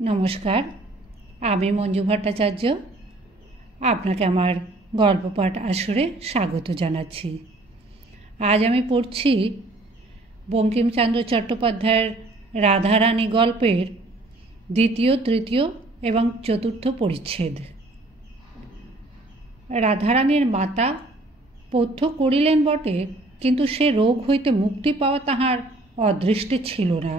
নমস্কার, আমি মঞ্জু ভট্টাচার্য। আপনাকে আমার গল্পপাঠ আসরে স্বাগত জানাচ্ছি। আজ আমি পড়ছি বঙ্কিমচন্দ্র চট্টোপাধ্যায়ের রাধারানী গল্পের দ্বিতীয়, তৃতীয় এবং চতুর্থ পরিচ্ছেদ। রাধারানীর মাতা পথ্য করিলেন বটে, কিন্তু সে রোগ হইতে মুক্তি পাওয়া তাহার অদৃষ্টে ছিল না।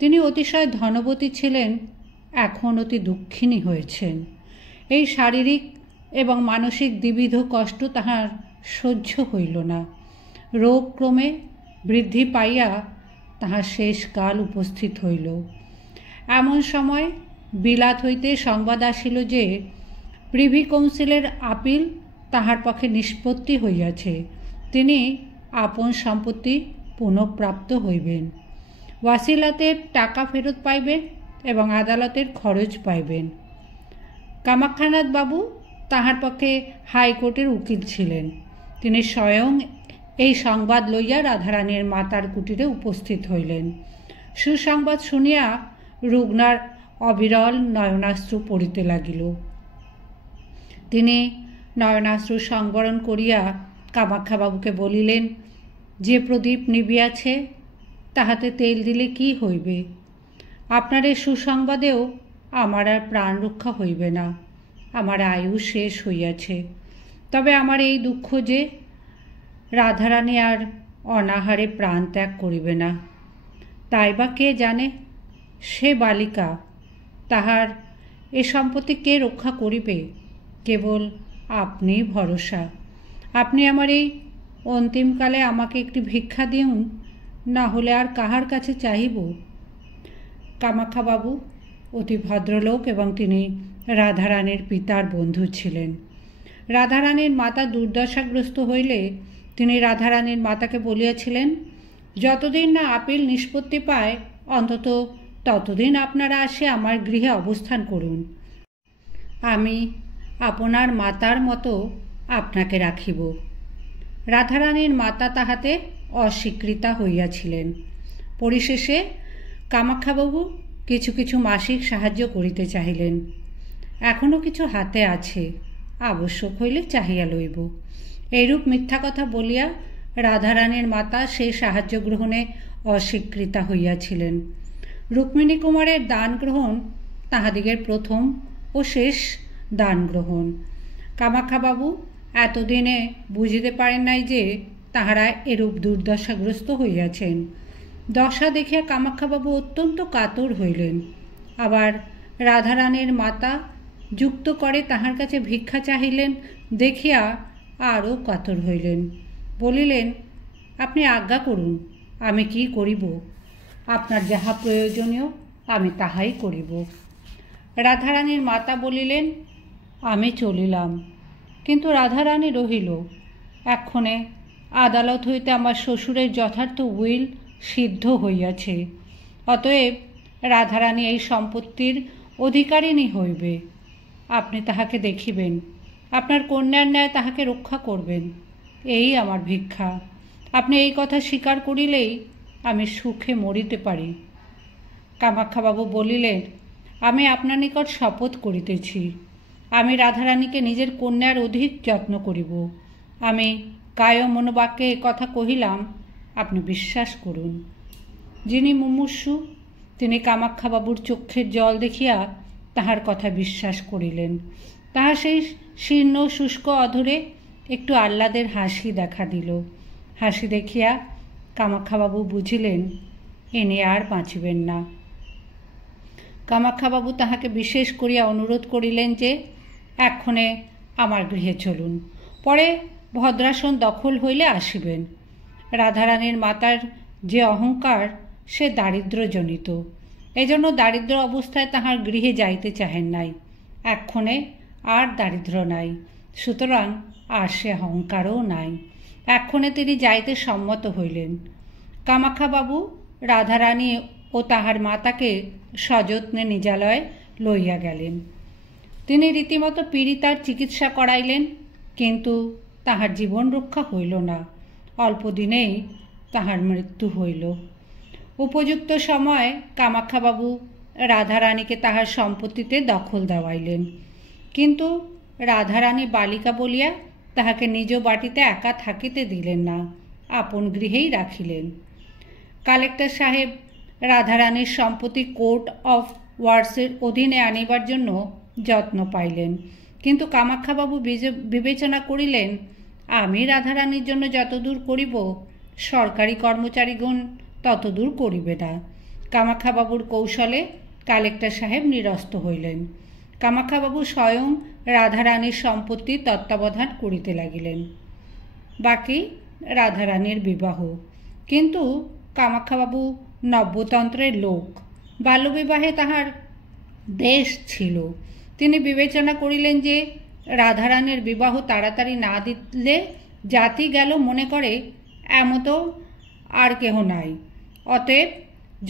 তিনি অতিশয় ধনবতী ছিলেন, এখন অতি দুঃখিনী হয়েছেন। এই শারীরিক এবং মানসিক দ্বিবিধ কষ্ট তাহার সহ্য হইল না। রোগ ক্রমে বৃদ্ধি পাইয়া তাহার শেষ কাল উপস্থিত হইল। এমন সময় বিলাত হইতে সংবাদ আসিল যে প্রিভি কাউন্সিলের আপিল তাহার পক্ষে নিষ্পত্তি হইয়াছে। তিনি আপন সম্পত্তি পুনঃপ্রাপ্ত হইবেন, ওয়াসিলাতের টাকা ফেরত পাইবেন এবং আদালতের খরচ পাইবেন। কামাক্ষানাথ বাবু তাহার পক্ষে হাইকোর্টের উকিল ছিলেন। তিনি স্বয়ং এই সংবাদ লইয়া রাধারানীর মাতার কুটিরে উপস্থিত হইলেন। সুসংবাদ শুনিয়া রুগ্নার অবিরল নয়নাশ্রু পড়িতে লাগিল। তিনি নয়নাশ্রু সংবরণ করিয়া কামাক্ষাবাবুকে বলিলেন, যে প্রদীপ নিবিয়াছে তাহাতে তেল দিলে কি হইবে? আপনার এই সুসংবাদেও আমার আর প্রাণ রক্ষা হইবে না, আমার আয়ু শেষ হইয়াছে। তবে আমার এই দুঃখ যে রাধারানী আর অনাহারে প্রাণ ত্যাগ করিবে না। তাই বা কে জানে? সে বালিকা, তাহার এ সম্পত্তি কে রক্ষা করিবে? কেবল আপনি ভরসা। আপনি আমার এই অন্তিমকালে আমাকে একটি ভিক্ষা দিন, না হলে আর কাহার কাছে চাহিব? কামাক্ষাবাবু অতি ভদ্রলোক এবং তিনি রাধারানীর পিতার বন্ধু ছিলেন। রাধারানীর মাতা দুর্দশাগ্রস্ত হইলে তিনি রাধারানীর মাতাকে বলিয়াছিলেন, যতদিন না আপিল নিষ্পত্তি পায় অন্তত ততদিন আপনারা আসে আমার গৃহে অবস্থান করুন। আমি আপনার মাতার মতো আপনাকে রাখিব। রাধারানীর মাতা তাহাতে অস্বীকৃতা হইয়াছিলেন। পরিশেষে কামাক্ষাবাবু কিছু কিছু মাসিক সাহায্য করিতে চাহিলেন। এখনও কিছু হাতে আছে, আবশ্যক হইলে চাহিয়া লইব। এইরূপ মিথ্যা কথা বলিয়া রাধারানীর মাতা সেই সাহায্য গ্রহণে অস্বীকৃতা হইয়াছিলেন। রুক্মিণী কুমারের দান গ্রহণ তাহাদিগের প্রথম ও শেষ দান গ্রহণ। কামাক্ষাবাবু এতদিনে বুঝিতে পারেন নাই যে তাহারা এরূপ দুর্দশাগ্রস্ত হইয়াছেন। দশা দেখিয়া কামাক্ষাবাবু অত্যন্ত কাতর হইলেন। আবার রাধারানীর মাতা যুক্ত করে তাহার কাছে ভিক্ষা চাহিলেন দেখিয়া আরও কাতর হইলেন। বলিলেন, আপনি আজ্ঞা করুন, আমি কি করিব? আপনার যাহা প্রয়োজনীয় আমি তাহাই করিব। রাধারানীর মাতা বলিলেন, আমি চলিলাম। কিন্তু রাধারানী রহিল। এক্ষণে আদালত হইতে আমার শ্বশুরের যথার্থ উইল সিদ্ধ হইয়াছে। অতএব রাধারানী এই সম্পত্তির অধিকারিণী হইবে। আপনি তাহাকে দেখিবেন, আপনার কন্যার ন্যায় তাহাকে রক্ষা করবেন, এই আমার ভিক্ষা। আপনি এই কথা স্বীকার করিলেই আমি সুখে মরিতে পারি। কামাক্ষাবাবু বলিলেন, আমি আপনার নিকট শপথ করিতেছি, আমি রাধারানীকে নিজের কন্যার অধিক যত্ন করিব। আমি কায় মনোবাক্যে এ কথা কহিলাম, আপনি বিশ্বাস করুন। যিনি মুমূর্ষু তিনি কামাক্ষাবাবুর চক্ষের জল দেখিয়া তাহার কথা বিশ্বাস করিলেন। তাহার সেই শীর্ণ শুষ্ক অধরে একটু আহ্লাদের হাসি দেখা দিল। হাসি দেখিয়া কামাক্ষাবাবু বুঝিলেন ইনি আর বাঁচিবেন না। কামাক্ষাবাবু তাহাকে বিশেষ করিয়া অনুরোধ করিলেন যে এক্ষণে আমার গৃহে চলুন, পরে ভদ্রাসন দখল হইলে আসিবেন। রাধারানীর মাতার যে অহংকার সে দারিদ্র্যজনিত, এজন্য দারিদ্র অবস্থায় তাহার গৃহে যাইতে চাহেন নাই। এক্ষণে আর দারিদ্র নাই, সুতরাং আর সে অহংকারও নাই। এক্ষণে তিনি যাইতে সম্মত হইলেন। কামাক্ষাবাবু রাধারানী ও তাহার মাতাকে সযত্নে নিজালয়ে লইয়া গেলেন। তিনি রীতিমতো পীড়িতার চিকিৎসা করাইলেন, কিন্তু তাহার জীবন রক্ষা হইল না। অল্প দিনেই তাহার মৃত্যু হইল। উপযুক্ত সময় কামাক্ষাবাবু রাধারানীকে তাহার সম্পত্তিতে দখল দেওয়াইলেন, কিন্তু রাধারানী বালিকা বলিয়া তাহাকে নিজ বাটিতে একা থাকিতে দিলেন না, আপন গৃহেই রাখিলেন। কালেক্টর সাহেব রাধারানীর সম্পত্তি কোর্ট অফ ওয়ার্ডসের অধীনে আনিবার জন্য যত্ন পাইলেন, কিন্তু কামাখ্যাবাবু বিবেচনা করিলেন, আমি রাধারানীর জন্য যতদূর করিব সরকারি কর্মচারীগণ ততদূর করিবে না। কামাখ্যাবাবুর কৌশলে কালেক্টর সাহেব নিরস্ত হইলেন। কামাখ্যাবাবু স্বয়ং রাধারানীর সম্পত্তির তত্ত্বাবধান করিতে লাগিলেন। বাকি রাধারানীর বিবাহ। কিন্তু কামাখ্যাবাবু নব্যতন্ত্রের লোক, বাল্যবিবাহে তাহার দেশ ছিল। তিনি বিবেচনা করিলেন যে রাধারানীর বিবাহ তাড়াতাড়ি না দিলে জাতি গেল মনে করে এমতো আর কেহ নাই। অতএব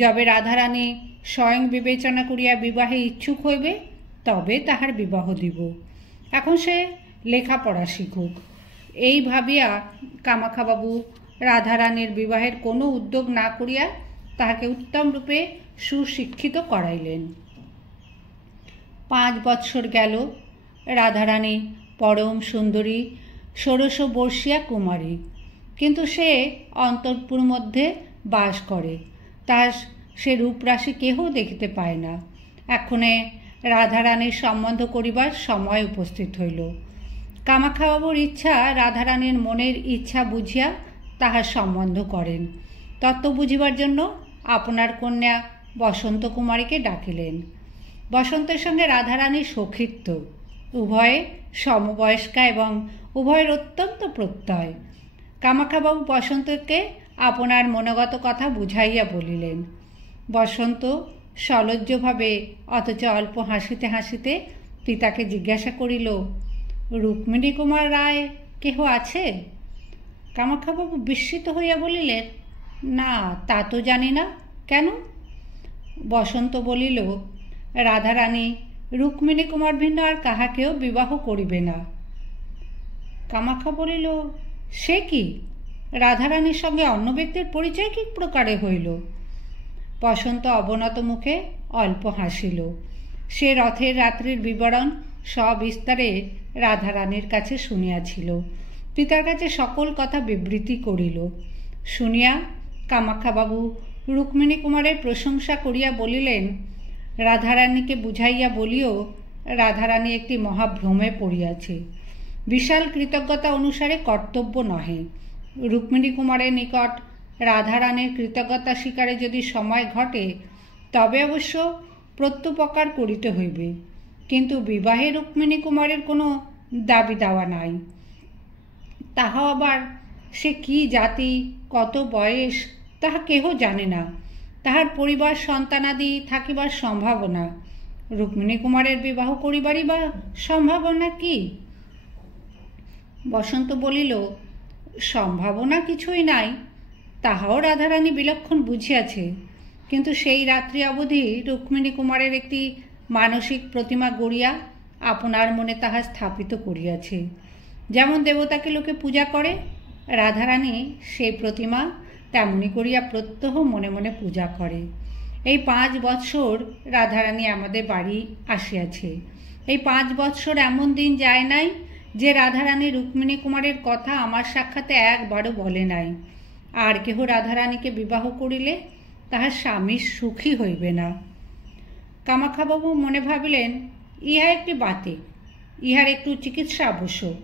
যবে রাধারানী স্বয়ং বিবেচনা করিয়া বিবাহে ইচ্ছুক হইবে তবে তাহার বিবাহ দিব। এখন সে লেখাপড়া শিখুক, এই ভাবিয়া কামাখ্যাবাবু রাধারানীর বিবাহের কোনো উদ্যোগ না করিয়া তাহাকে উত্তম রূপে সুশিক্ষিত করাইলেন। 5 বৎসর গেল। রাধারানী পরম সুন্দরী, 16 বর্ষীয়া কুমারী, কিন্তু সে অন্তঃপুর মধ্যে বাস করে, তাহার সে রূপরাশি কেহ দেখিতে পায় না। এক্ষণে রাধারানীর সম্বন্ধ করিবার সময় উপস্থিত হইল। কামাখ্যাবাবুর ইচ্ছা রাধারানীর মনের ইচ্ছা বুঝিয়া তাহার সম্বন্ধ করেন। তত্ত্ব বুঝিবার জন্য আপনার কন্যা বসন্ত কুমারীকে ডাকিলেন। বসন্তের সঙ্গে রাধারানীর সখিত্ব, উভয়ে সমবয়স্কা এবং উভয়ের অত্যন্ত প্রত্যয়। কামাখ্যাবাবু বসন্তকে আপনার মনোগত কথা বুঝাইয়া বলিলেন। বসন্ত সলজ্জভাবে অথচ অল্প হাসিতে হাসিতে পিতাকে জিজ্ঞাসা করিল, রুক্মিণী কুমার রায় কেহ আছে? কামাখ্যাবাবু বিস্মিত হইয়া বলিলেন, না, তা তো জানি না, কেন? বসন্ত বলিল, রাধারানী রুক্মিণী কুমার ভিন্ন আর কাহাকেও বিবাহ করিবে না। কামাখ্যা বলিল, সে কি? রাধারানীর সঙ্গে অন্য ব্যক্তির পরিচয় কি প্রকারে হইল? বসন্ত অবনত মুখে অল্প হাসিল। সে রথের রাত্রির বিবরণ সবিস্তারে রাধারানীর কাছে শুনিয়াছিল। পিতার কাছে সকল কথা বিবৃতি করিল। শুনিয়া কামাখ্যাবাবু রুক্মিণী কুমারের প্রশংসা করিয়া বলিলেন, রাধারানীকে বুঝাইয়া বলিও রাধারানী একটি মহাভ্রমে পড়িয়াছে। বিশাল কৃতজ্ঞতা অনুসারে কর্তব্য নহে। রুক্মিণী কুমারের নিকট রাধারানীর কৃতজ্ঞতা স্বীকারে যদি সময় ঘটে তবে অবশ্য প্রত্যুপকার করিতে হইবে, কিন্তু বিবাহে রুক্মিণী কুমারের কোনো দাবি দাওয়া নাই। তাহা আবার সে কি জাতি, কত বয়স, তাহা কেহ জানে না। তাহার পরিবার সন্তানাদি থাকিবার সম্ভাবনা, রুক্মিণী কুমারের বিবাহ করিবারই বা সম্ভাবনা কি? বসন্ত বলিল, সম্ভাবনা কিছুই নাই, তাহাও রাধারানী বিলক্ষণ বুঝিয়াছে, কিন্তু সেই রাত্রি অবধি রুক্মিণী কুমারের একটি মানসিক প্রতিমা গড়িয়া আপনার মনে তাহা স্থাপিত করিয়াছে। যেমন দেবতাকে লোকে পূজা করে, রাধারানী সেই প্রতিমা তেমনি করিয়া প্রত্যহ মনে মনে পূজা করে। এই 5 বৎসর রাধারানী আমাদের বাড়ি আসিয়াছে। এই 5 বৎসর এমন দিন যায় নাই যে রাধারানী রুক্মিণী কুমারের কথা আমার সাক্ষাতে একবারও বলে নাই। আর কেহ রাধারানীকে বিবাহ করিলে তাহার স্বামী সুখী হইবে না। কামাখ্যাবাবু মনে ভাবিলেন, ইহা একটি বাতিক, ইহার একটু চিকিৎসা আবশ্যক,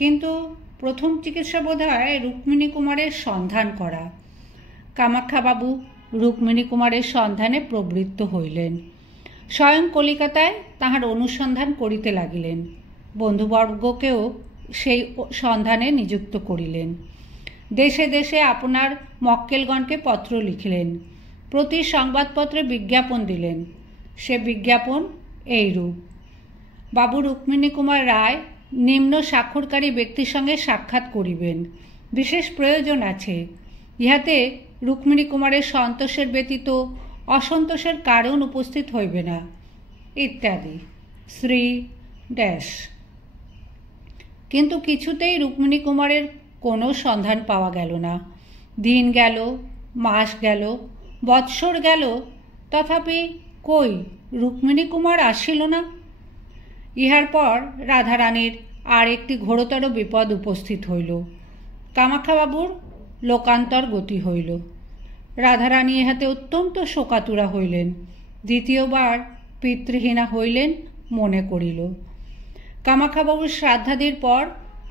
কিন্তু প্রথম চিকিৎসা বোধ হয় রুক্মিণী কুমারের সন্ধান করা। কামাখ্যাবাবু রুক্মিণী কুমারের সন্ধানে প্রবৃত্ত হইলেন। স্বয়ং কলিকাতায় তাহার অনুসন্ধান করিতে লাগিলেন। বন্ধুবর্গকেও সেই সন্ধানে নিযুক্ত করিলেন। দেশে দেশে আপনার মক্কেলগণকে পত্র লিখিলেন, প্রতি সংবাদপত্রে বিজ্ঞাপন দিলেন। সে বিজ্ঞাপন এইরূপ: বাবু রুক্মিণী কুমার রায় নিম্ন স্বাক্ষরকারী ব্যক্তির সঙ্গে সাক্ষাৎ করিবেন, বিশেষ প্রয়োজন আছে। ইহাতে রুক্মিণী কুমারের সন্তোষের ব্যতীত অসন্তোষের কারণ উপস্থিত হইবে না, ইত্যাদি। শ্রী ড্যাশ। কিন্তু কিছুতেই রুক্মিণী কুমারের কোনো সন্ধান পাওয়া গেল না। দিন গেল, মাস গেল, বৎসর গেল, তথাপি কই রুক্মিণী কুমার আসিল না? ইহার পর রাধারানীর আর একটি ঘোরতর বিপদ উপস্থিত হইল। কামাখ্যাবাবুর লোকান্তর গতি হইল। রাধারানী ইহাতে অত্যন্ত শোকাতুরা হইলেন। দ্বিতীয়বার পিতৃহীনা হইলেন মনে করিল। কামাখ্যাবাবুর শ্রাদ্ধাদির পর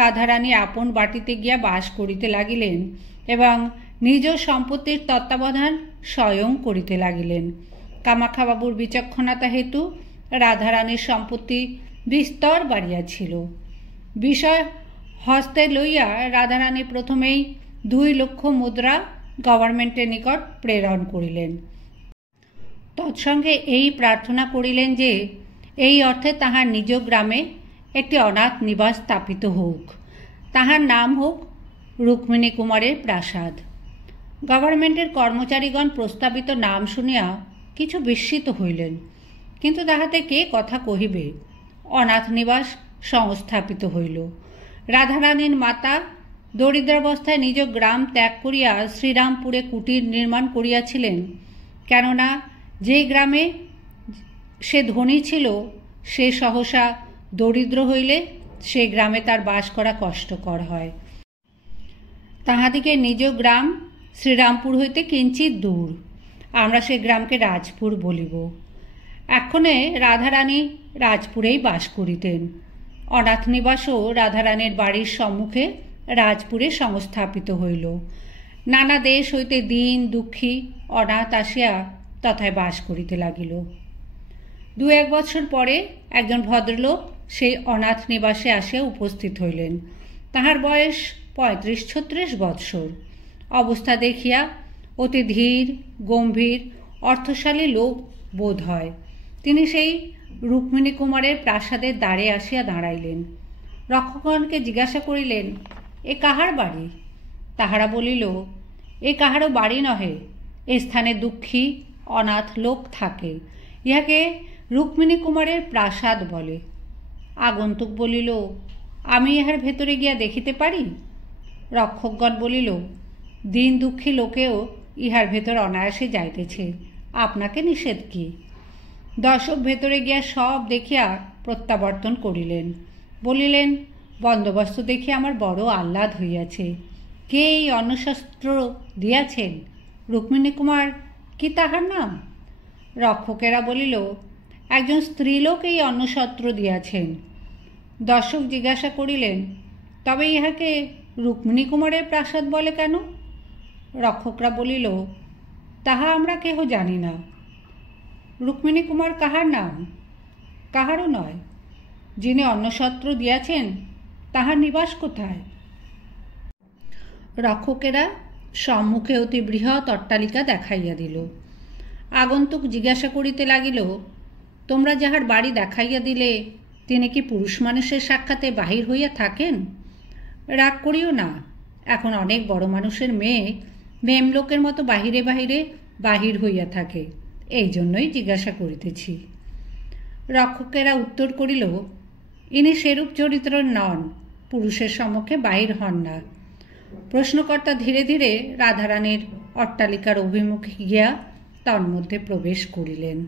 রাধারানী আপন বাটিতে গিয়া বাস করিতে লাগিলেন এবং নিজ সম্পত্তির তত্ত্বাবধান স্বয়ং করিতে লাগিলেন। কামাখ্যাবাবুর বিচক্ষণতা হেতু রাধারানীর সম্পত্তি বিস্তর বাড়িয়াছিল। বিষয় হস্তে লইয়া রাধারানী প্রথমেই 2 লক্ষ মুদ্রা গভর্নমেন্টের নিকট প্রেরণ করিলেন। তৎসঙ্গে এই প্রার্থনা করিলেন যে এই অর্থে তাহার নিজ গ্রামে একটি অনাথ নিবাস স্থাপিত হোক, তাহার নাম হোক রুক্মিণী কুমারের প্রাসাদ। গভর্নমেন্টের কর্মচারীগণ প্রস্তাবিত নাম শুনিয়া কিছু বিস্মিত হইলেন, কিন্তু তাহাতে কে কথা কহিবে। অনাথ নিবাস সংস্থাপিত হইল। রাধারানীর মাতা দরিদ্রাবস্থায় নিজ গ্রাম ত্যাগ করিয়া শ্রীরামপুরে কুটির নির্মাণ করিয়াছিলেন, কেননা যে গ্রামে সে ধনী ছিল সে সহসা দরিদ্র হইলে সে গ্রামে তার বাস করা কষ্টকর হয়। তাহাদিকে নিজ গ্রাম শ্রীরামপুর হইতে কিঞ্চিত দূর, আমরা সে গ্রামকে রাজপুর বলিব। এক্ষণে রাধারানী রাজপুরেই বাস করিতেন। অনাথ নিবাসও রাধারানীর বাড়ির সম্মুখে রাজপুরে সংস্থাপিত হইল। নানা দেশ হইতে দীন দুঃখী অনাথ আসিয়া তথায় বাস করিতে লাগিল। 2-1 বছর পরে একজন ভদ্রলোক সেই অনাথ নিবাসে আসিয়া উপস্থিত হইলেন। তাহার বয়স 35-36 বৎসর। অবস্থা দেখিয়া অতি ধীর গম্ভীর অর্থশালী লোক বোধ হয়। তিনি সেই রুক্মিণী কুমারের প্রাসাদের দ্বারে আসিয়া দাঁড়াইলেন। রক্ষকগণকে জিজ্ঞাসা করিলেন, এ কাহার বাড়ি? তাহারা বলিল, এ কাহারও বাড়ি নহে, এ স্থানে দুঃখী অনাথ লোক থাকে, ইহাকে রুক্মিণী কুমারের প্রাসাদ বলে। আগন্তুক বলিল, আমি ইহার ভেতরে গিয়া দেখিতে পারি? রক্ষকগণ বলিল, দিন দুঃখী লোকেও ইহার ভেতর অনায়াসে যাইতেছে, আপনাকে নিষেধ কি? দর্শক ভেতরে গিয়া সব দেখিয়া প্রত্যাবর্তন করিলেন। বলিলেন, বন্দোবস্ত দেখিয়া আমার বড় আহ্লাদ হইয়াছে। কে এই অন্নশস্ত্র দিয়াছেন? রুক্মিণী কুমার কি তাহার নাম? রক্ষকেরা বলিল, একজন স্ত্রীলোক এই অন্নশস্ত্র দিয়াছেন। দর্শক জিজ্ঞাসা করিলেন, তবে ইহাকে রুক্মিণী কুমারের প্রাসাদ বলে কেন? রক্ষকরা বলিল, তাহা আমরা কেহ জানি না। রুক্মিণী কুমার কাহার নাম? কাহারও নয়। যিনি অন্নশস্ত্র দিয়াছেন তাহার নিবাস কোথায়? রক্ষকেরা সম্মুখে অতি বৃহৎ অট্টালিকা দেখাইয়া দিল। আগন্তুক জিজ্ঞাসা করিতে লাগিল, তোমরা যাহার বাড়ি দেখাইয়া দিলে তিনি কি পুরুষ মানুষের সাক্ষাতে বাহির হইয়া থাকেন? রাগ করিও না, এখন অনেক বড় মানুষের মেয়ে মেমলোকের মতো বাহিরে বাহিরে বাহির হইয়া থাকে, এই জন্যই জিজ্ঞাসা করিতেছি। রক্ষকেরা উত্তর করিল, ইনি সেরূপ চরিত্র নন, পুরুষের সম্মুখে বাহির হন না। প্রশ্নকর্তা ধীরে ধীরে রাধারানীর অট্টালিকার অভিমুখে গিয়া তন্মধ্যে প্রবেশ করিলেন।